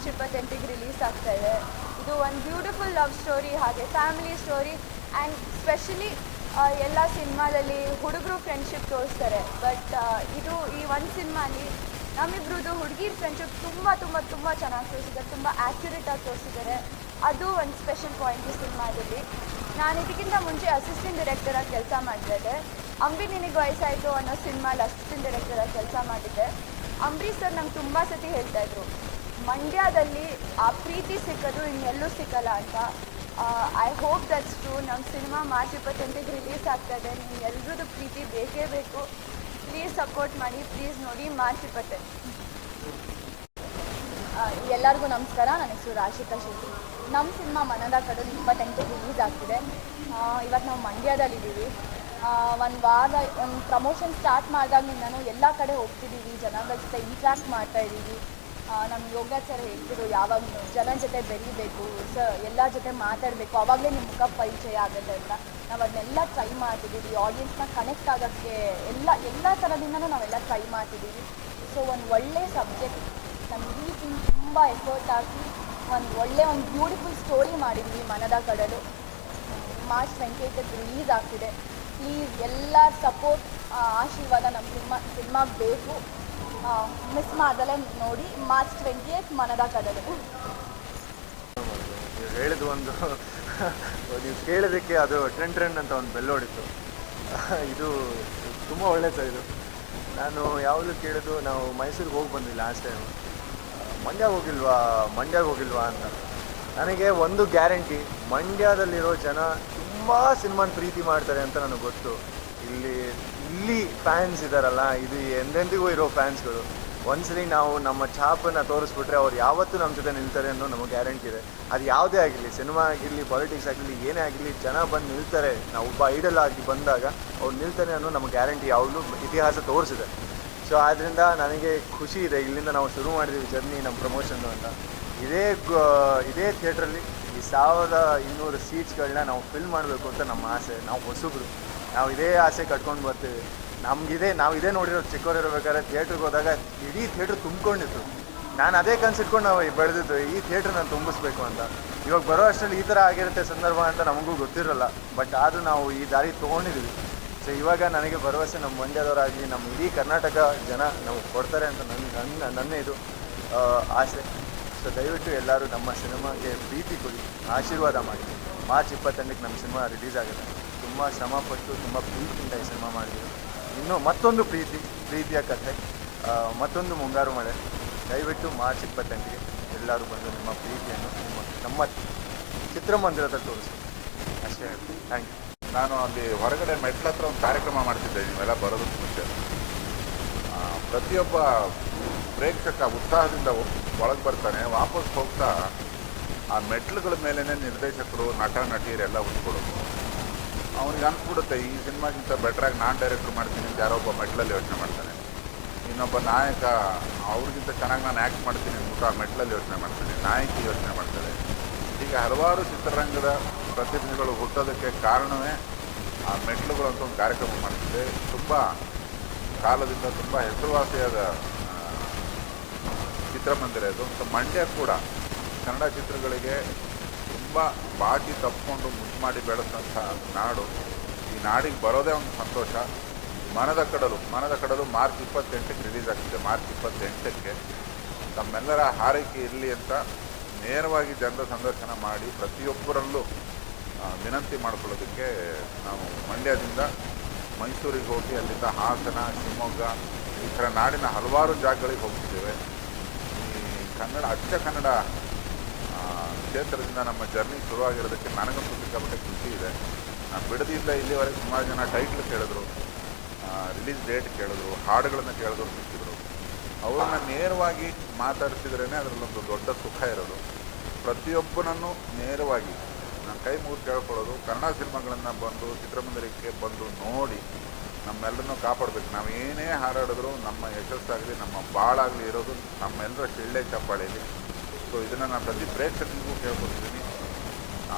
March ಇಪ್ಪತ್ತೆಂಟಿಗೆ release ಆಗ್ತಾ ಇದೆ. ಇದು ಒಂದು ಬ್ಯೂಟಿಫುಲ್ ಲವ್ ಸ್ಟೋರಿ ಹಾಗೆ ಫ್ಯಾಮಿಲಿ ಸ್ಟೋರಿ ಆ್ಯಂಡ್ ಸ್ಪೆಷಲಿ ಎಲ್ಲ ಸಿನಿಮಾದಲ್ಲಿ ಹುಡುಗರು ಫ್ರೆಂಡ್ಶಿಪ್ ತೋರಿಸ್ತಾರೆ. ಬಟ್ ಇದು ಈ ಒಂದು ಸಿನಿಮಾಲಿ ನಮ್ಮಿಬ್ರದ್ದು ಹುಡುಗಿರ್ ಫ್ರೆಂಡ್ಶಿಪ್ ತುಂಬ ತುಂಬ ತುಂಬ ಚೆನ್ನಾಗಿ ತೋರಿಸಿದ್ದಾರೆ. ತುಂಬ ಆ್ಯಕ್ಯುರೇಟಾಗಿ ತೋರಿಸಿದ್ದಾರೆ. ಅದು ಒಂದು ಸ್ಪೆಷಲ್ ಪಾಯಿಂಟ್ ಈ ಸಿನಿಮಾದಲ್ಲಿ. ನಾನು ಇದಕ್ಕಿಂತ ಮುಂಚೆ ಅಸಿಸ್ಟೆಂಟ್ ಡೈರೆಕ್ಟರಾಗಿ ಕೆಲಸ ಮಾಡ್ತಿದ್ದೆ ಅಂಬಿ ನಿನಗೆ ವಯಸ್ಸಾಯಿತು ಅನ್ನೋ ಸಿನಿಮಾಲಿ ಅಸಿಸ್ಟೆಂಟ್ ಡೈರೆಕ್ಟರಾಗಿ ಕೆಲಸ ಮಾಡಿದ್ದೆ. ಅಂಬ್ರಿ ಸರ್ ನಂಗೆ ತುಂಬ ಸತಿ ಹೇಳ್ತಾ ಇದ್ರು ಮಂಡ್ಯದಲ್ಲಿ, ಆ ಪ್ರೀತಿ ಸಿಕ್ಕದು ಇನ್ನೆಲ್ಲೂ ಸಿಕ್ಕಲ್ಲ ಅಂತ. ಐ ಹೋಪ್ ದಟ್ಸ್ ಟ್ರೂ ನಮ್ಮ ಸಿನಿಮಾ ಮಾರ್ಚ್ ಇಪ್ಪತ್ತೆಂಟಿಗೆ ರಿಲೀಸ್ ಆಗ್ತಾ ಇದೆ ನೀವು ಎಲ್ರದ್ದು ಪ್ರೀತಿ ಬೇಕೇ ಬೇಕು. ಪ್ಲೀಸ್ ಸಪೋರ್ಟ್ ಮಾಡಿ ಪ್ಲೀಸ್ ನೋಡಿ ಮಾರ್ಚ್ ಇಪ್ಪತ್ತೆಂಟು. ಎಲ್ಲರಿಗೂ ನಮಸ್ಕಾರ. ನನ್ನ ಹೆಸರು ರಾಶಿಕಾ ಶೆಟ್ಟಿ. ನಮ್ಮ ಸಿನಿಮಾ ಮನದ ಕಡಲು ಇಪ್ಪತ್ತೆಂಟು ರಿಲೀಸ್ ಆಗ್ತಿದೆ. ಇವತ್ತು ನಾವು ಮಂಡ್ಯದಲ್ಲಿದ್ದೀವಿ ಒಂದು ವಾರ, ಒಂದು ಪ್ರಮೋಷನ್ ಸ್ಟಾರ್ಟ್ ಮಾಡಿದಾಗಿಂದನೂ ಎಲ್ಲ ಕಡೆ ಹೋಗ್ತಿದ್ದೀವಿ ಜನಗಳ ಜೊತೆ ಇಂಟ್ರಾಕ್ಟ್ ಮಾಡ್ತಾ ಇದ್ದೀವಿ ನಮ್ಮ ಯೋಗಾಚಾರ ಹೇಳ್ತಿರೋ ಯಾವಾಗಲೂ ಜನ ಜೊತೆ ಬೆರಿಬೇಕು, ಸ, ಎಲ್ಲ ಜೊತೆ ಮಾತಾಡಬೇಕು, ಅವಾಗಲೇ ನಿಮ್ಮ ಮುಖ ಪರಿಚಯ ಆಗುತ್ತೆ ಅಂತ. ನಾವು ಅದನ್ನೆಲ್ಲ ಟ್ರೈ ಮಾಡ್ತಿದ್ದೀವಿ ಆಡಿಯನ್ಸ್ನ ಕನೆಕ್ಟ್ ಆಗೋಕ್ಕೆ ಎಲ್ಲ ಎಲ್ಲ ಥರದಿಂದನೂ ನಾವೆಲ್ಲ ಟ್ರೈ ಮಾಡ್ತಿದ್ದೀವಿ ಸೊ ಒಂದು ಒಳ್ಳೆ ಸಬ್ಜೆಕ್ಟ್ ನಮ್ಮ ಇಡೀ ಟೀಮ್ ತುಂಬ ಎಫರ್ಟ್ ಹಾಕಿ ಒಂದು ಒಳ್ಳೆ, ಒಂದು ಬ್ಯೂಟಿಫುಲ್ ಸ್ಟೋರಿ ಮಾಡಿದ್ವಿ ಮನದ ಕಡಲು. ಮಾರ್ಚ್ ಟ್ವೆಂಟಿ ಏಯ್ಟಕ್ಕೆ ರಿಲೀಸ್ ಆಗ್ತಿದೆ. ಪ್ಲೀಸ್ ಎಲ್ಲ ಸಪೋರ್ಟ್ ಆಶೀರ್ವಾದ ನಮ್ಮ ಸಿನಿಮಾ, ಸಿನಿಮಾಗೆ ಬೇಕು. ಮಿಸ್ ಮಾಡ್ದಲೆ ನೋಡಿ ಮಾರ್ಚ್ ಟ್ವೆಂಟಿ ಏಟ್ ಮನದ ಕಡಲು ಹೇಳಿದ ಒಂದು, ನೀವು ಕೇಳೋದಕ್ಕೆ ಅದು ಟ್ರೆಂಡ್ ಟ್ರೆಂಡ್ ಅಂತ ಒಂದು ಬೆಲ್ ಹೊಡಿತು. ಇದು ತುಂಬ ಒಳ್ಳೆ ಸರ್ ಇದು. ನಾನು ಯಾವಾಗಲೂ ಕೇಳೋದು ನಾವು ಮೈಸೂರಿಗೆ ಹೋಗಿ ಬಂದ್ವಿ ಲಾಸ್ಟ್ ಟೈಮ್ ಮಂಡ್ಯ ಹೋಗಿಲ್ವಾ ಮಂಡ್ಯ ಹೋಗಿಲ್ವಾ ಅಂತ. ನನಗೆ ಒಂದು ಗ್ಯಾರಂಟಿ ಮಂಡ್ಯದಲ್ಲಿರೋ ಜನ ತುಂಬ ಸಿನಿಮಾನ ಪ್ರೀತಿ ಮಾಡ್ತಾರೆ ಅಂತ ನನಗೆ ಗೊತ್ತು. ಇಲ್ಲಿ ಇಲ್ಲಿ ಫ್ಯಾನ್ಸ್ ಇದಾರಲ್ಲ, ಇದು ಎಂದೆಂದಿಗೂ ಇರೋ ಫ್ಯಾನ್ಸ್ಗಳು ಒಂದ್ಸಲಿ ನಾವು ನಮ್ಮ ಛಾಪನ್ನು ತೋರಿಸ್ಬಿಟ್ರೆ ಅವ್ರು ಯಾವತ್ತೂ ನಮ್ಮ ಜೊತೆ ನಿಲ್ತಾರೆ ಅನ್ನೋ ನಮಗೆ ಗ್ಯಾರಂಟಿ ಇದೆ. ಅದು ಯಾವುದೇ ಆಗಿರಲಿ ಸಿನಿಮಾ ಆಗಿರಲಿ ಪಾಲಿಟಿಕ್ಸ್ ಆಗಿರಲಿ, ಏನೇ ಆಗಿರಲಿ, ಜನ ಬಂದು ನಿಲ್ತಾರೆ. ನಾವು ಒಬ್ಬ ಐಡಲ್ ಆಗಿ ಬಂದಾಗ ಅವ್ರು ನಿಲ್ತಾರೆ ಅನ್ನೋ ನಮಗೆ ಗ್ಯಾರಂಟಿ ಯಾವಾಗಲೂ ಇತಿಹಾಸ ತೋರಿಸಿದೆ. ಸೊ ಆದ್ದರಿಂದ ನನಗೆ ಖುಷಿ ಇದೆ, ಇಲ್ಲಿಂದ ನಾವು ಶುರು ಮಾಡಿದ್ದೀವಿ ಜರ್ನಿ ನಮ್ಮ ಪ್ರಮೋಷನ್ ಅಂತ. ಇದೇ ಇದೇ ಥಿಯೇಟ್ರಲ್ಲಿ ಈ ಸಾವಿರದ ಇನ್ನೂರು ಸೀಟ್ಸ್ಗಳನ್ನ ನಾವು ಫಿಲ್ ಮಾಡಬೇಕು ಅಂತ ನಮ್ಮ ಆಸೆ. ನಾವು ಹೊಸಬ್ರು. ನಾವು ಇದೇ ಆಸೆ ಕಟ್ಕೊಂಡು ಬರ್ತೀವಿ. ನಮಗಿದೆ, ನಾವು ಇದೇ ನೋಡಿರೋ ಚಿಕ್ಕವರಿರ್ಬೇಕಾದ್ರೆ ಥಿಯೇಟ್ರಿಗೆ ಹೋದಾಗ ಇಡೀ ಥಿಯೇಟ್ರ್ ತುಂಬ್ಕೊಂಡಿತ್ತು. ನಾನು ಅದೇ ಕನ್ಸಿಟ್ಕೊಂಡು ನಾವು ಬೆಳೆದಿದ್ದು, ಈ ಥಿಯೇಟ್ರ್ ನಾನು ತುಂಬಿಸ್ಬೇಕು ಅಂತ. ಇವಾಗ ಬರೋ ಅಷ್ಟರಲ್ಲಿ ಈ ಥರ ಆಗಿರುತ್ತೆ ಸಂದರ್ಭ ಅಂತ ನಮಗೂ ಗೊತ್ತಿರಲ್ಲ. ಬಟ್ ಆದರೂ ನಾವು ಈ ದಾರಿ ತೊಗೊಂಡಿದ್ದೀವಿ ಸೊ ಇವಾಗ ನನಗೆ ಭರವಸೆ ನಮ್ಮ ಮಂಡ್ಯದವರಾಗಲಿ, ನಮ್ಮ ಇಡೀ ಕರ್ನಾಟಕ ಜನ ನಮಗೆ ಕೊಡ್ತಾರೆ ಅಂತ ನನ್ನ ನನ್ನ ನನ್ನ ಇದು ಆಸೆ. ಸೊ ದಯವಿಟ್ಟು ಎಲ್ಲರೂ ನಮ್ಮ ಸಿನಿಮಾಗೆ ಪ್ರೀತಿ ಕೊಡಿ, ಆಶೀರ್ವಾದ ಮಾಡಿ. ಮಾರ್ಚ್ ಇಪ್ಪತ್ತೆಂಟಕ್ಕೆ ನಮ್ಮ ಸಿನಿಮಾ ರಿಲೀಸ್ ಆಗುತ್ತೆ. ತುಂಬ ಶ್ರಮಪಟ್ಟು ತುಂಬ ಪ್ರೀತಿಯಿಂದ ಈ ಸಿನಿಮಾ ಮಾಡಿದ್ದೀವಿ. ಇನ್ನೂ ಮತ್ತೊಂದು ಪ್ರೀತಿ, ಪ್ರೀತಿಯ ಕಥೆ ಮತ್ತೊಂದು ಮುಂಗಾರು ಮಳೆ. ದಯವಿಟ್ಟು ಮಾರ್ಚ್ ಇಪ್ಪತ್ತೆಂಟಿಗೆ ಎಲ್ಲರೂ ಬಂದು ನಿಮ್ಮ ಪ್ರೀತಿಯನ್ನು ನಿಮ್ಮ, ನಮ್ಮ ಚಿತ್ರಮಂದಿರದಲ್ಲಿ ತೋರಿಸಿ. ಅಷ್ಟೇ ಥ್ಯಾಂಕ್ ಯು ನಾನು ಅಲ್ಲಿ ಹೊರಗಡೆ ಮೆಟ್ಲ ಹತ್ರ ಒಂದು ಕಾರ್ಯಕ್ರಮ ಮಾಡ್ತಿದ್ದೆ ನೀವೆಲ್ಲ ಬರೋದಕ್ಕೆ ಮುಂಚೆ. ಪ್ರತಿಯೊಬ್ಬ ಪ್ರೇಕ್ಷಕ ಉತ್ಸಾಹದಿಂದ ಒಳಗೆ ಬರ್ತಾನೆ, ವಾಪಸ್ ಹೋಗ್ತಾ ಆ ಮೆಟ್ಲುಗಳ ಮೇಲೇ ನಿರ್ದೇಶಕರು, ನಟ, ನಟಿಯರೆಲ್ಲ ಹುಟ್ಕೊಡೋದು ಅವನಿಗೆ ಅನ್ಸ್ಬಿಡುತ್ತೆ, ಈ ಸಿನಿಮಾಗಿಂತ ಬೆಟ್ರಾಗಿ ನಾನು ಡೈರೆಕ್ಟ್ರ್ ಮಾಡ್ತೀನಿ ಅಂತ ಯಾರೋ ಒಬ್ಬ ಮೆಟ್ಲಲ್ಲಿ ಯೋಚನೆ ಮಾಡ್ತಾನೆ. ಇನ್ನೊಬ್ಬ ನಾಯಕ, ಅವ್ರಿಗಿಂತ ಚೆನ್ನಾಗಿ ನಾನು ಆ್ಯಕ್ಟ್ ಮಾಡ್ತೀನಿ ಅಂದ್ಬಿಟ್ಟು ಆ ಮೆಟ್ಲಲ್ಲಿ ಯೋಚನೆ ಮಾಡ್ತಾನೆ, ನಾಯಕಿ ಯೋಚನೆ ಮಾಡ್ತಾಳೆ. ಹೀಗೆ ಹಲವಾರು ಚಿತ್ರರಂಗದ ಪ್ರತಿನಿಧಿಗಳು ಹುಟ್ಟೋದಕ್ಕೆ ಕಾರಣವೇ ಆ ಮೆಟ್ಲುಗಳು ಅಂತ ಒಂದು ಕಾರ್ಯಕ್ರಮ ಮಾಡ್ತಿದೆ. ತುಂಬ ಕಾಲದಿಂದ ತುಂಬ ಹೆಸರುವಾಸಿಯಾದ ಚಿತ್ರಮಂದಿರ ಇದು. ಮಂಡ್ಯ ಕೂಡ ಕನ್ನಡ ಚಿತ್ರಗಳಿಗೆ ತುಂಬ ಬಾಕಿ ತಪ್ಪಿಕೊಂಡು ಮುದ್ದು ಮಾಡಿ ಬೆಳೆದಂಥ ನಾಡು. ಈ ನಾಡಿಗೆ ಬರೋದೇ ಒಂದು ಸಂತೋಷ. ಮನದ ಕಡಲು ಮನದ ಕಡಲು ಮಾರ್ಚ್ ಇಪ್ಪತ್ತೆಂಟಕ್ಕೆ ರಿಲೀಸ್ ಆಗ್ತಿದೆ. ಮಾರ್ಚ್ ಇಪ್ಪತ್ತೆಂಟಕ್ಕೆ. ತಮ್ಮೆಲ್ಲರ ಹಾರೈಕೆ ಇರಲಿ ಅಂತ ನೇರವಾಗಿ ಜನರ ಸಂದರ್ಶನ ಮಾಡಿ ಪ್ರತಿಯೊಬ್ಬರಲ್ಲೂ ವಿನಂತಿ ಮಾಡಿಕೊಳ್ಳೋದಕ್ಕೆ ನಾವು ಮಂಡ್ಯದಿಂದ ಮೈಸೂರಿಗೆ ಹೋಗಿ ಅಲ್ಲಿಂದ ಹಾಸನ, ಶಿವಮೊಗ್ಗ, ಈ ಥರ ನಾಡಿನ ಹಲವಾರು ಜಾಗಗಳಿಗೆ ಹೋಗ್ತಿದ್ದೇವೆ. ಈ ಕನ್ನಡ, ಅಚ್ಚ ಕನ್ನಡ ಕ್ಷೇತ್ರದಿಂದ ನಮ್ಮ ಜರ್ನಿ ಶುರುವಾಗಿರೋದಕ್ಕೆ ನನಗಂತೂ ಸಿಕ್ಕಾಪಟ್ಟೆ ಖುಷಿ ಇದೆ. ನಾನು ಬಿಡದಿಯಿಂದ ಇಲ್ಲಿವರೆಗೆ ಸುಮಾರು ಜನ ಟೈಟ್ಲ್ ಕೇಳಿದ್ರು ರಿಲೀಸ್ ಡೇಟ್ ಕೇಳಿದ್ರು, ಹಾಡುಗಳನ್ನು ಕೇಳಿದ್ರು, ಸಿಕ್ಕಿದ್ರು. ಅವ್ರನ್ನ ನೇರವಾಗಿ ಮಾತಾಡ್ತಿದ್ರೇ ಅದರಲ್ಲೊಂದು ದೊಡ್ಡ ಸುಖ ಇರೋದು. ಪ್ರತಿಯೊಬ್ಬನನ್ನು ನೇರವಾಗಿ ನಾನು ಕೈ ಮುಗಿದು ಕೇಳ್ಕೊಳ್ಳೋದು, ಕನ್ನಡ ಸಿನಿಮಾಗಳನ್ನು ಬಂದು, ಚಿತ್ರಮಂದಿರಕ್ಕೆ ಬಂದು ನೋಡಿ ನಮ್ಮೆಲ್ಲರನ್ನು ಕಾಪಾಡಬೇಕು. ನಾವು ಏನೇ ಹಾರಾಡಿದ್ರು ನಮ್ಮ ಯಶಸ್ಸಾಗಲಿ, ನಮ್ಮ ಬಾಳಾಗಲಿ ಇರೋದು ನಮ್ಮೆಲ್ಲರ ಶಿಳ್ಳೆ ಚಪ್ಪಾಳಿಲಿ. ಸೊ ಇದನ್ನು ನಾನು ಪ್ರತಿ ಪ್ರೇಕ್ಷಕರಿಗೂ ಕೇಳ್ಕೊತಿದ್ದೀನಿ.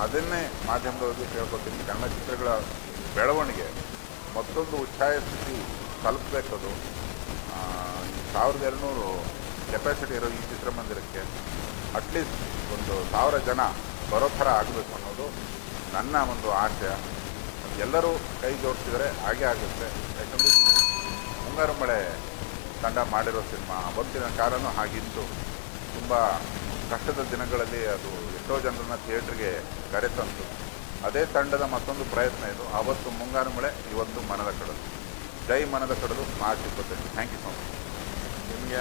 ಅದನ್ನೇ ಮಾಧ್ಯಮದವರಿಗೂ ಕೇಳ್ಕೊತೀನಿ ಕನ್ನಡ ಚಿತ್ರಗಳ ಬೆಳವಣಿಗೆ, ಮತ್ತೊಂದು ಉಚ್ಛಾಯ ಸ್ಥಿತಿ ತಲುಪಬೇಕದು. ಸಾವಿರದ ಎರಡುನೂರು ಕೆಪಾಸಿಟಿ ಇರೋ ಈ ಚಿತ್ರಮಂದಿರಕ್ಕೆ. ಅಟ್ಲೀಸ್ಟ್ ಒಂದು ಸಾವಿರ ಜನ ಬರೋ ಥರ ಆಗಬೇಕು ಅನ್ನೋದು ನನ್ನ ಒಂದು ಆಶಯ ಎಲ್ಲರೂ ಕೈ ಜೋಡಿಸಿದರೆ ಹಾಗೆ ಆಗುತ್ತೆ. ಯಾಕಂದರೆ ಮುಂಗಾರು ಮಳೆ ತಂಡ ಮಾಡಿರೋ ಸಿನಿಮಾ ಅವತ್ತಿನ ಕಾಲನೂ ಹಾಗಿತ್ತು ತುಂಬ ಕಷ್ಟದ ದಿನಗಳಲ್ಲಿ ಅದು ಎಷ್ಟೋ ಜನರನ್ನ ಥಿಯೇಟ್ರಿಗೆ ಕರೆತಂತು ಅದೇ ತಂಡದ ಮತ್ತೊಂದು ಪ್ರಯತ್ನ ಇದು. ಆವತ್ತು ಮುಂಗಾರು ಮಳೆ ಇವತ್ತು ಮನದ ಕಡಲು. ಜೈ ಮನದ ಕಡಲು, ಮಾರ್ಚ್ ಇಪ್ಪತ್ತೈದು ಥ್ಯಾಂಕ್ ಯು ಸೊ ಮಚ್ ನಿಮಗೆ